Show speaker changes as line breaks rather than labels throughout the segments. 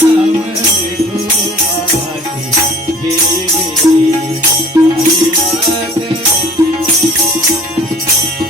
Thank you.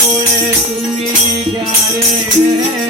तोड़े तुम्हें प्यारे